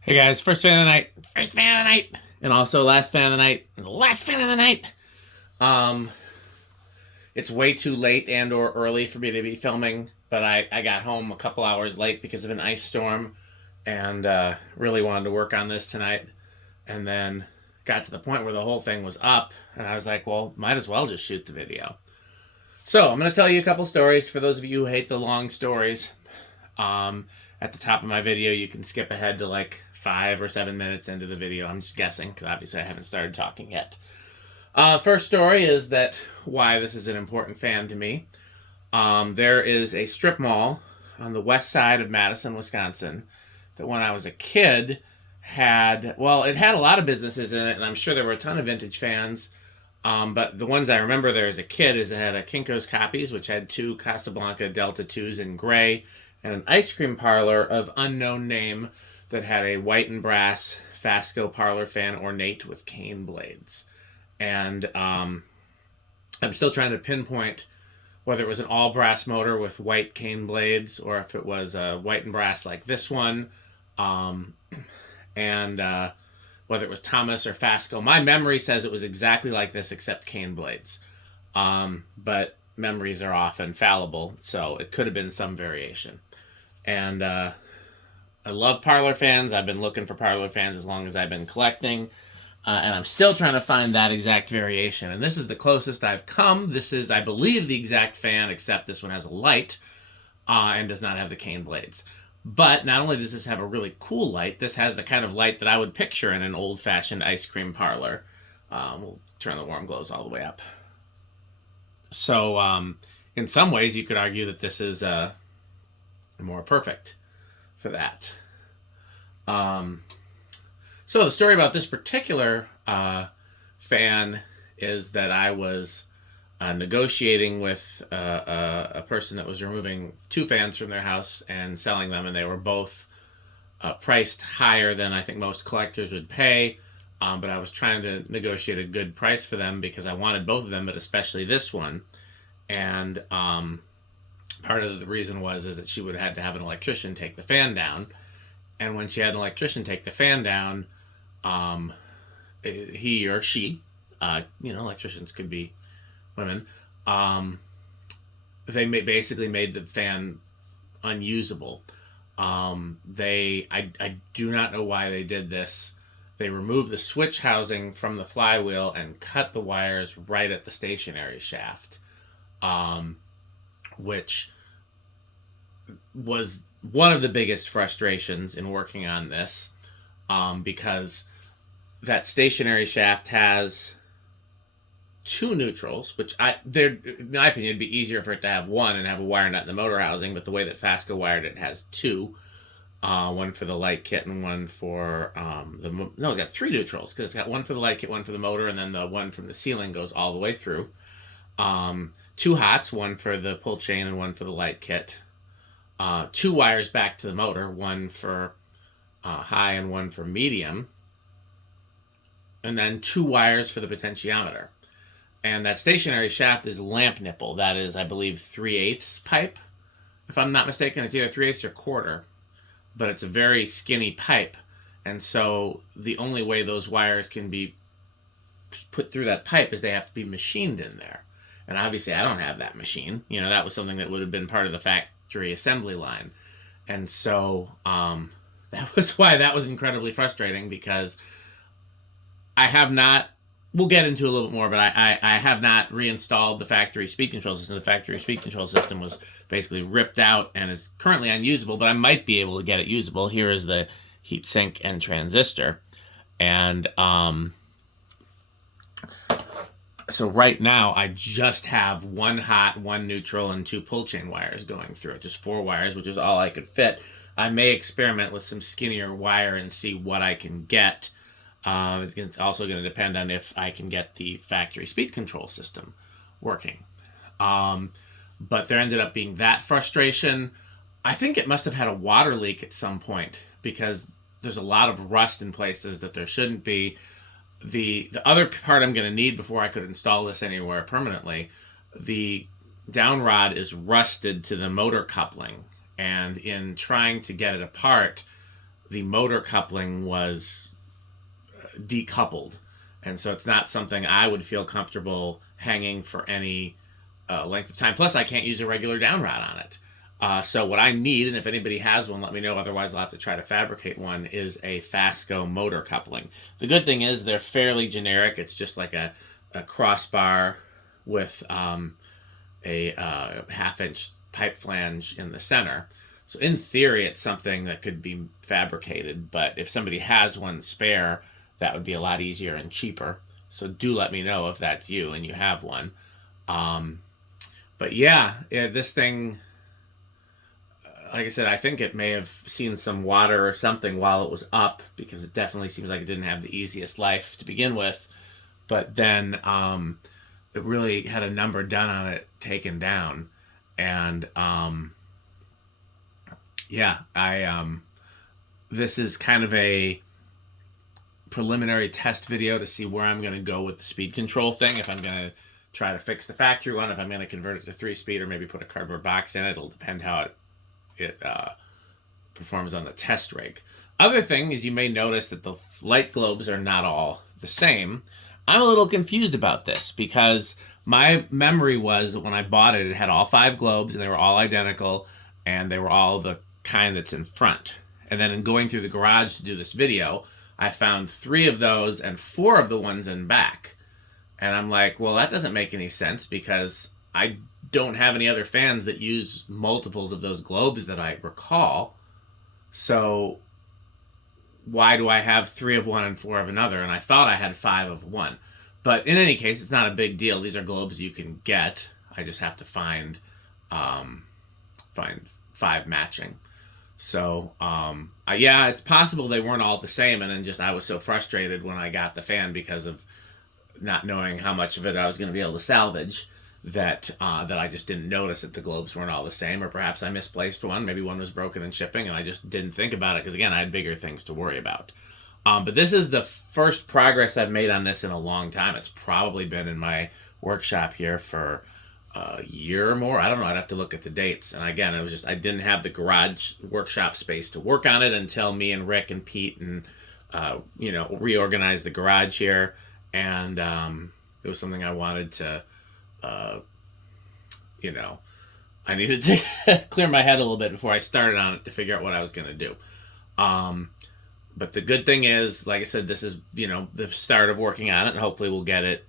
Hey guys, first fan of the night, and also last fan of the night, and last fan of the night. Um, it's way too late and or early for me to be filming, but I got home a couple hours late because of an ice storm, and really wanted to work on this tonight, and then got to the point where the whole thing was up, and I was like, well, might as well just shoot the video. So I'm going to tell you a couple stories for those of you who hate the long stories. Um, at the top of my video, you can skip ahead to like 5 or 7 minutes into the video. I'm just guessing because obviously I haven't started talking yet. First story is that why this is an important fan to me. There is a strip mall on the west side of Madison, Wisconsin, that when I was a kid it had a lot of businesses in it, and I'm sure there were a ton of vintage fans. But the ones I remember there as a kid is it had a Kinko's Copies, which had two Casablanca Delta 2s in gray, and an ice cream parlor of unknown name that had a white and brass Fasco Parlour-fan ornate with cane blades. And I'm still trying to pinpoint whether it was an all brass motor with white cane blades or if it was white and brass like this one, and whether it was Thomas or Fasco. My memory says it was exactly like this except cane blades. But memories are often fallible, so it could have been some variation. And I love parlor fans. I've been looking for parlor fans as long as I've been collecting. And I'm still trying to find that exact variation. And this is the closest I've come. This is, I believe, the exact fan, except this one has a light and does not have the cane blades. But not only does this have a really cool light, this has the kind of light that I would picture in an old-fashioned ice cream parlor. We'll turn the warm glows all the way up. So in some ways, you could argue that this is more perfect for that. So the story about this particular fan is that I was negotiating with a person that was removing two fans from their house and selling them, and they were both priced higher than I think most collectors would pay. But I was trying to negotiate a good price for them because I wanted both of them, but especially this one. And part of the reason is that she would have had to have an electrician take the fan down. And when she had an electrician take the fan down, he or she, electricians could be women, they basically made the fan unusable. I do not know why they did this. They removed the switch housing from the flywheel and cut the wires right at the stationary shaft, which was one of the biggest frustrations in working on this, because that stationary shaft has two neutrals, which in my opinion, it'd be easier for it to have one and have a wire nut in the motor housing, but the way that Fasco wired it has two. One for the light kit and one for it's got three neutrals because it's got one for the light kit, one for the motor, and then the one from the ceiling goes all the way through. Two hots, one for the pull chain and one for the light kit. Two wires back to the motor, one for high and one for medium. And then two wires for the potentiometer. And that stationary shaft is lamp nipple. That is, I believe, 3/8 pipe. If I'm not mistaken, it's either 3/8 or quarter. But it's a very skinny pipe. And so the only way those wires can be put through that pipe is they have to be machined in there. And obviously I don't have that machine. That was something that would have been part of the factory assembly line. And so that was why that was incredibly frustrating, because I have not, we'll get into a little bit more, but I have not reinstalled the factory speed control system. The factory speed control system was basically ripped out and is currently unusable, but I might be able to get it usable. Here is the heat sink and transistor. And so right now I just have one hot, one neutral, and two pull chain wires going through it. Just 4 wires, which is all I could fit. I may experiment with some skinnier wire and see what I can get. It's also going to depend on if I can get the factory speed control system working. But there ended up being that frustration. I think it must have had a water leak at some point because there's a lot of rust in places that there shouldn't be. The other part I'm going to need before I could install this anywhere permanently, the downrod is rusted to the motor coupling. And in trying to get it apart, the motor coupling was decoupled. And so it's not something I would feel comfortable hanging for any length of time. Plus, I can't use a regular downrod on it. So what I need, and if anybody has one, let me know. Otherwise, I'll have to try to fabricate one, is a Fasco motor coupling. The good thing is they're fairly generic. It's just like a crossbar with a half-inch pipe flange in the center. So in theory, it's something that could be fabricated. But if somebody has one spare, that would be a lot easier and cheaper. So do let me know if that's you and you have one. But yeah, this thing, like I said, I think it may have seen some water or something while it was up, because it definitely seems like it didn't have the easiest life to begin with. But then it really had a number done on it taken down. And yeah, this is kind of a preliminary test video to see where I'm going to go with the speed control thing. If I'm going to try to fix the factory one, if I'm going to convert it to 3-speed, or maybe put a cardboard box in it. It'll depend how it performs on the test rig. Other thing is, you may notice that the light globes are not all the same. I'm a little confused about this, because my memory was that when I bought it, it had all 5 globes and they were all identical, and they were all the kind that's in front. And then in going through the garage to do this video, I found 3 of those and 4 of the ones in back. And I'm like, well, that doesn't make any sense, because I don't have any other fans that use multiples of those globes that I recall. So why do I have 3 of one and 4 of another? And I thought I had 5 of one. But in any case, it's not a big deal. These are globes you can get. I just have to find 5 matching. So, yeah, it's possible they weren't all the same, and then I was so frustrated when I got the fan because of not knowing how much of it I was going to be able to salvage, that I just didn't notice that the globes weren't all the same. Or perhaps I misplaced one. Maybe one was broken in shipping, and I just didn't think about it because, again, I had bigger things to worry about. But this is the first progress I've made on this in a long time. It's probably been in my workshop here for a year or more. I don't know. I'd have to look at the dates. And again, it was just, I didn't have the garage workshop space to work on it until me and Rick and Pete and reorganized the garage here. And it was something I wanted to, I needed to clear my head a little bit before I started on it to figure out what I was going to do. But the good thing is, like I said, this is, the start of working on it, and hopefully we'll get it,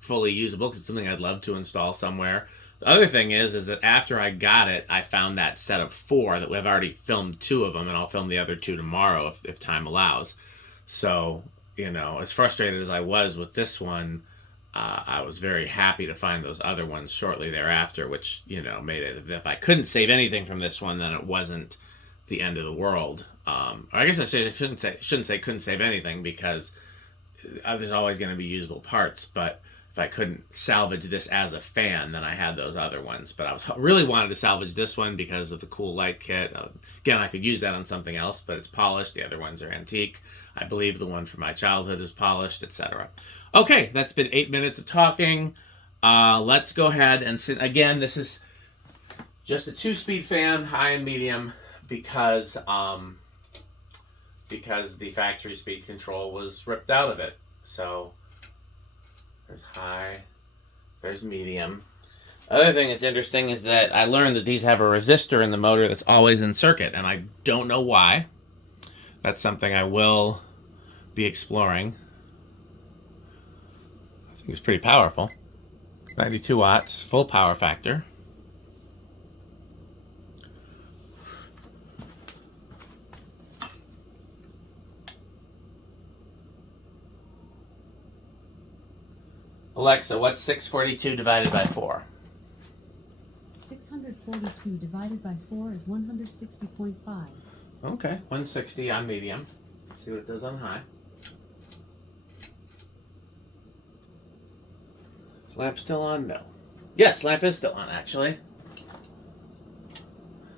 fully usable, because it's something I'd love to install somewhere. The other thing is that after I got it, I found that set of 4 that we've already filmed 2 of them, and I'll film the other 2 tomorrow if time allows. So, as frustrated as I was with this one, I was very happy to find those other ones shortly thereafter, which, made it, if I couldn't save anything from this one, then it wasn't the end of the world. I guess I shouldn't say couldn't save anything, because there's always going to be usable parts. But if I couldn't salvage this as a fan, then I had those other ones. But I really wanted to salvage this one because of the cool light kit. Again, I could use that on something else, but it's polished. The other ones are antique. I believe the one from my childhood is polished, etc. Okay, that's been 8 minutes of talking. Let's go ahead and sit. Again, this is just a 2-speed fan, high and medium, because the factory speed control was ripped out of it. So there's high, there's medium. Other thing that's interesting is that I learned that these have a resistor in the motor that's always in circuit, and I don't know why. That's something I will be exploring. I think it's pretty powerful. 92 watts, full power factor. Alexa, what's 642 divided by 4? 642 divided by 4 is 160.5. Okay, 160 on medium. Let's see what it does on high. Is lamp still on? No. Yes, lamp is still on, actually.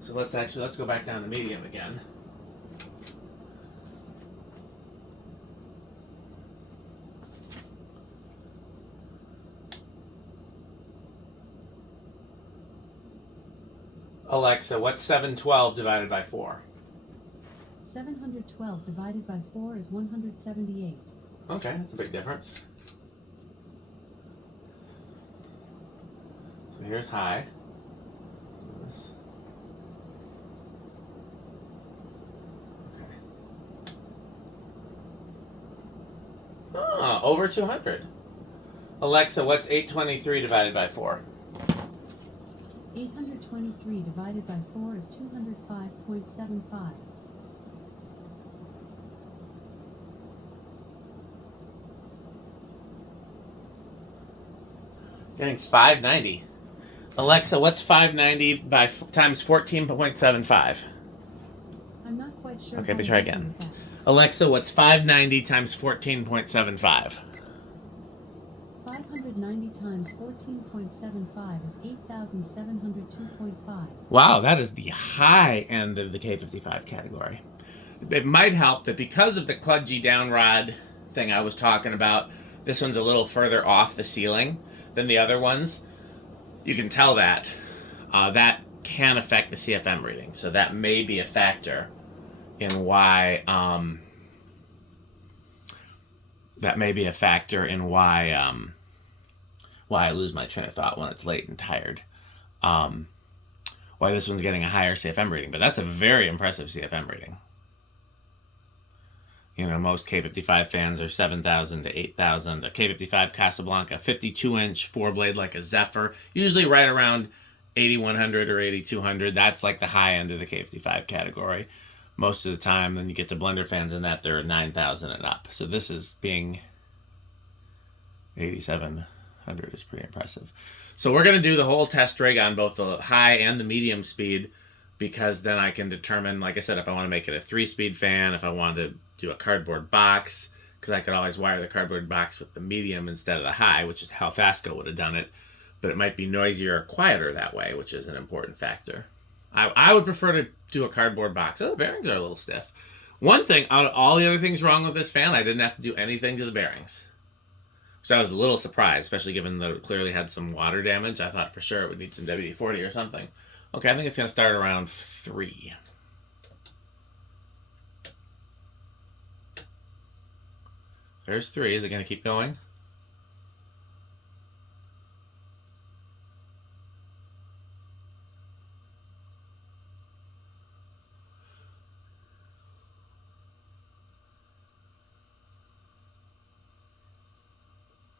So let's go back down to medium again. Alexa, what's 712 divided by 4? 712 divided by 4 is 178. Okay, that's a big difference. So here's high. Okay. Oh, over 200. Alexa, what's 823 divided by 4? 823 divided by 4 is 205.75. Getting 590. Alexa, what's 590 by times 14.75? I'm not quite sure. Okay, how but to try do again. that. Alexa, what's 590 times 14.75? 590 times 14.75 is 8,702.5. Wow, that is the high end of the K55 category. It might help that because of the kludgy downrod thing I was talking about, this one's a little further off the ceiling than the other ones. You can tell that. That can affect the CFM reading, so that may be a factor in why why I lose my train of thought when it's late and tired. Why this one's getting a higher CFM reading, but that's a very impressive CFM reading. You know, most K55 fans are 7,000 to 8,000. A K55 Casablanca, 52-inch, 4-blade like a Zephyr, usually right around 8,100 or 8,200. That's like the high end of the K55 category. Most of the time, then you get to blender fans in that they're 9,000 and up. So this is being 8,700 is pretty impressive. So we're going to do the whole test rig on both the high and the medium speed, because then I can determine, like I said, if I want to make it a 3-speed fan, if I want to do a cardboard box, because I could always wire the cardboard box with the medium instead of the high, which is how Fasco would have done it. But it might be noisier or quieter that way, which is an important factor. I would prefer to do a cardboard box. Oh, the bearings are a little stiff. One thing, out of all the other things wrong with this fan, I didn't have to do anything to the bearings. So I was a little surprised, especially given that it clearly had some water damage. I thought for sure it would need some WD-40 or something. Okay, I think it's going to start around 3. There's 3. Is it going to keep going?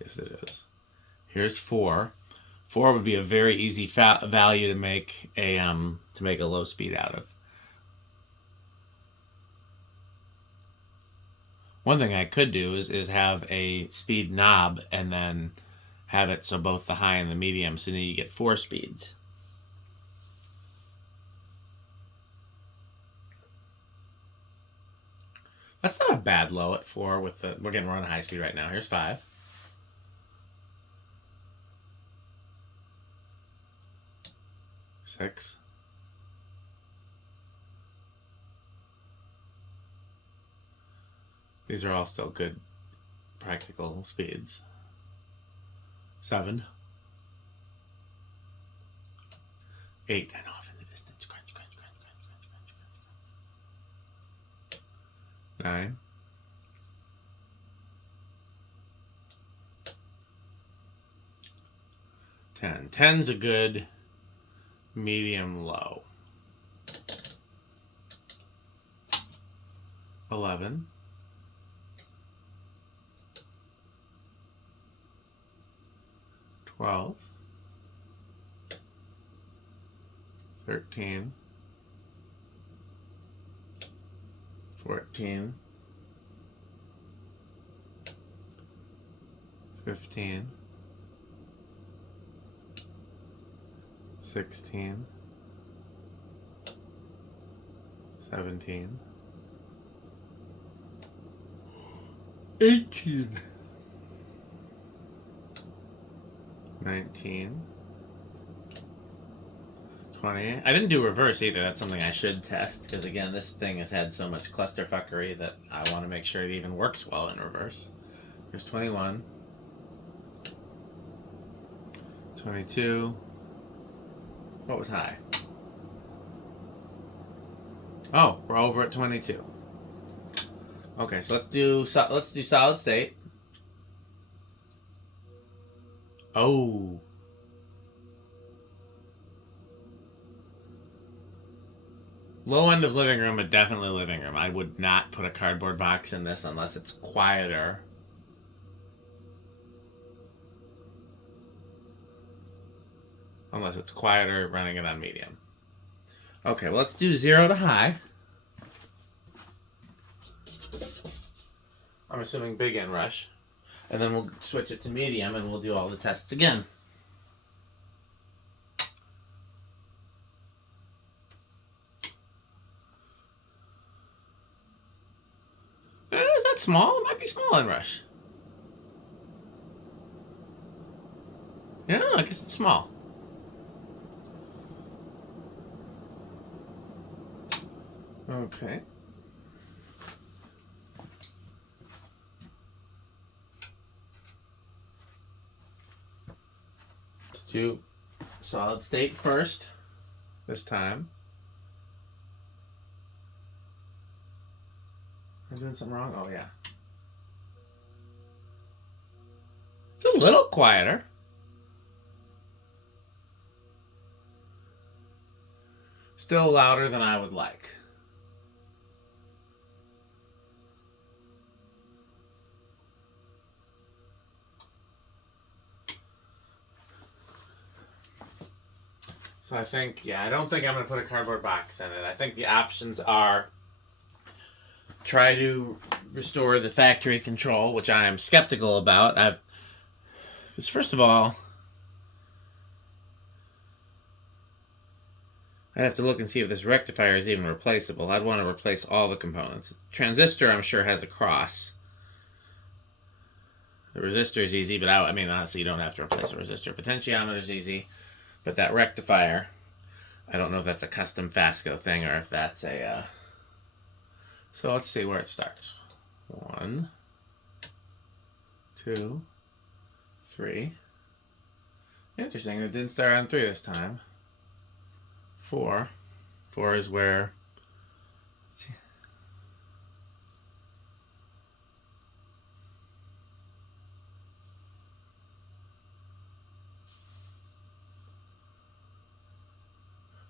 Yes, it is. Here's 4. 4 would be a very easy value to make a low speed out of. One thing I could do is have a speed knob and then have it so both the high and the medium, so then you get 4 speeds. That's not a bad low at 4 with the, we're getting run high speed right now. Here's 5. 6. These are all still good practical speeds. 7. 8. And off in the distance. Crunch, crunch, crunch, crunch, crunch, crunch, crunch. 9. 10. 10's a good medium low. 11. 12. 13. 14. 15. 16. 17. 18. 19. 20. I didn't do reverse either. That's something I should test, because again, this thing has had so much clusterfuckery that I want to make sure it even works well in reverse. Here's 21. 22. What was high? Oh, we're over at 22. Okay, so let's do solid state. Oh. Low end of living room, but definitely living room. I would not put a cardboard box in this unless it's quieter. Unless it's quieter, running it on medium. Okay, well, let's do 0 to high. I'm assuming big inrush. And then we'll switch it to medium and we'll do all the tests again. Is that small? It might be small inrush. Yeah, I guess it's small. Okay. Let's do solid state first this time. Am I doing something wrong? Oh, yeah. It's a little quieter. Still louder than I would like. So I think, yeah, I don't think I'm going to put a cardboard box in it. I think the options are try to restore the factory control, which I am skeptical about. Because first of all, I have to look and see if this rectifier is even replaceable. I'd want to replace all the components. Transistor, I'm sure, has a cross. The resistor is easy, but I mean, honestly, you don't have to replace a resistor. Potentiometer is easy. But that rectifier, I don't know if that's a custom Fasco thing or if that's a... So let's see where it starts. 1, 2, 3. Interesting, it didn't start on 3 this time. 4. 4 is where... Let's see.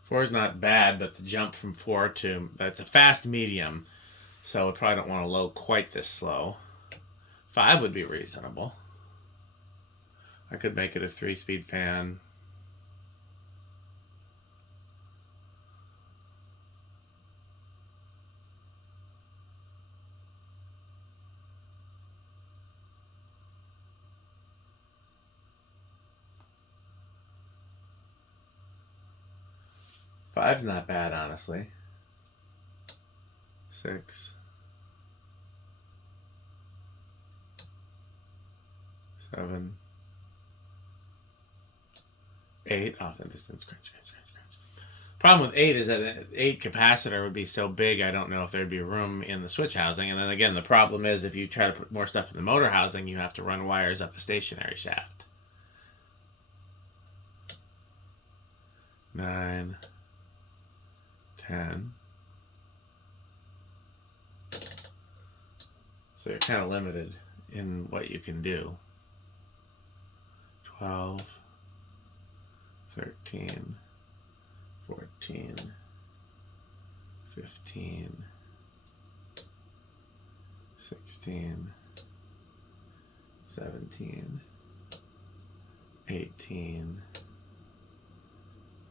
Four is not bad, but the jump from 4 to... That's a fast medium, so we probably don't want a low quite this slow. 5 would be reasonable. I could make it a 3-speed fan. Five's not bad, honestly. 6, 7, 8. Off the distance. Crunch, crunch, crunch, crunch. Problem with 8 is that an 8 capacitor would be so big, I don't know if there'd be room in the switch housing. And then again, the problem is if you try to put more stuff in the motor housing, you have to run wires up the stationary shaft. 9, 10. So you're kind of limited in what you can do. 12, 13, 14, 15, 16, 17, 18,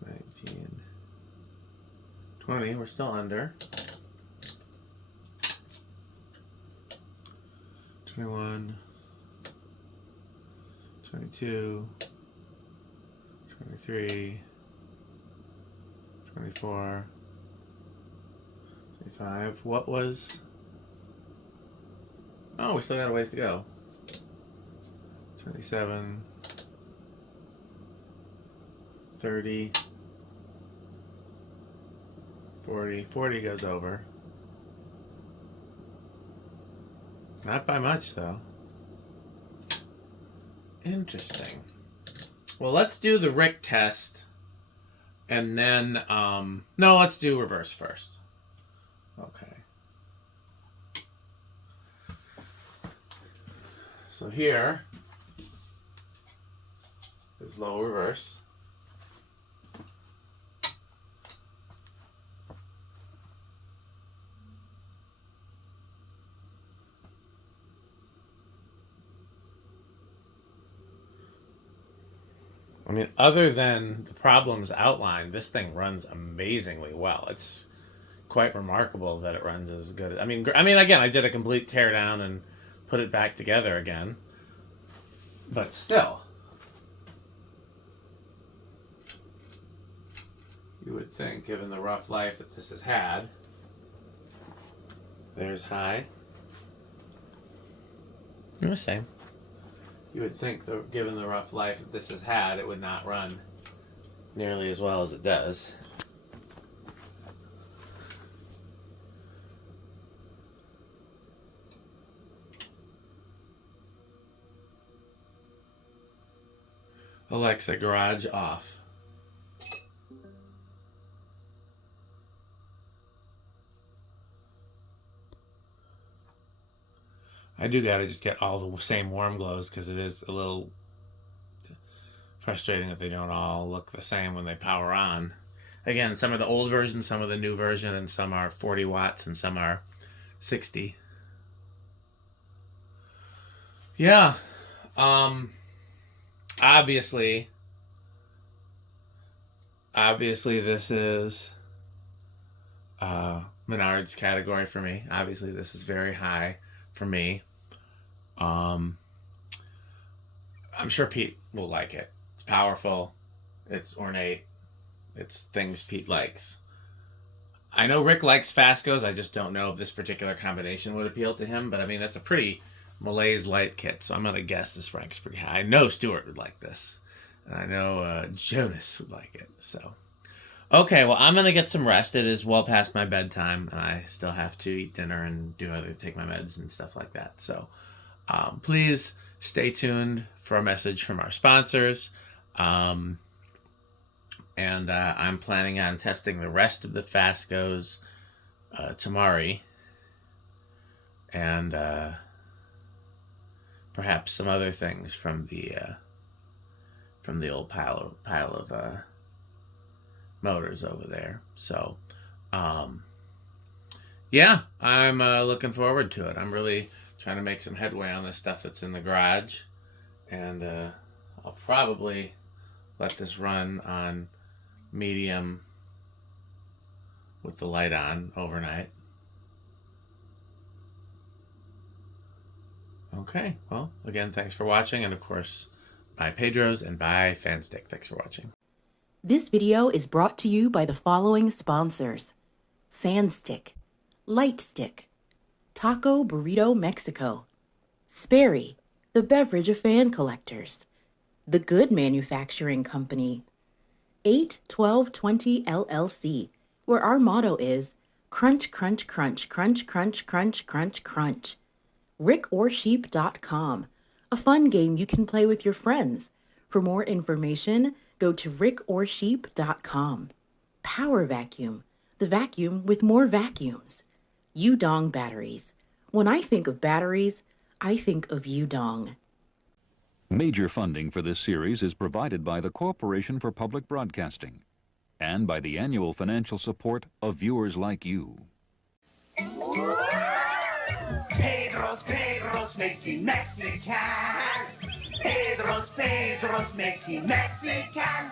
19, 20. We're still under. 21, 22, 23, 24, 25. What was... Oh, we still got a ways to go. 27, 30, 40. 40 goes over. Not by much, though. Interesting. Well, let's do the Rick test. And then, no, let's do reverse first. Okay. So here is low reverse. I mean, other than the problems outlined, this thing runs amazingly well. It's quite remarkable that it runs as good. I mean, again, I did a complete tear down and put it back together again, but still, you would think, given the rough life that this has had, there's high. I'm the same. You would think that given the rough life that this has had, it would not run nearly as well as it does. Alexa, garage off. I do gotta just get all the same warm glows because it is a little frustrating that they don't all look the same when they power on. Again, some are the old version, some are the new version, and some are 40 watts and some are 60. Yeah. Obviously this is Menard's category for me. Obviously this is very high for me. I'm sure Pete will like it. It's powerful. It's ornate. It's things Pete likes. I know Rick likes Fascos. I just don't know if this particular combination would appeal to him. But I mean, that's a pretty Malaise light kit. So I'm going to guess this ranks pretty high. I know Stuart would like this. And I know Jonas would like it. So, okay, well, I'm going to get some rest. It is well past my bedtime. And I still have to eat dinner and take my meds and stuff like that. So please stay tuned for a message from our sponsors. And I'm planning on testing the rest of the Fascos tomorrow, and perhaps some other things from the old pile of motors over there. So, yeah, I'm looking forward to it. I'm really trying to make some headway on this stuff that's in the garage, and I'll probably let this run on medium with the light on overnight. Okay, well, again, thanks for watching, and of course, bye Pedro's and bye Fanstick. Thanks for watching. This video is brought to you by the following sponsors: Sandstick, Lightstick, Taco Burrito Mexico, Sperry, the beverage of fan collectors, The Good Manufacturing Company, 81220 LLC, where our motto is crunch, crunch, crunch, crunch, crunch, crunch, crunch, crunch. rickorsheep.com, a fun game you can play with your friends. For more information, go to rickorsheep.com. Power Vacuum, the vacuum with more vacuums. Udong Batteries. When I think of batteries, I think of Udong. Major funding for this series is provided by the Corporation for Public Broadcasting and by the annual financial support of viewers like you. Pedro's making Mexican. Pedro's making Mexican.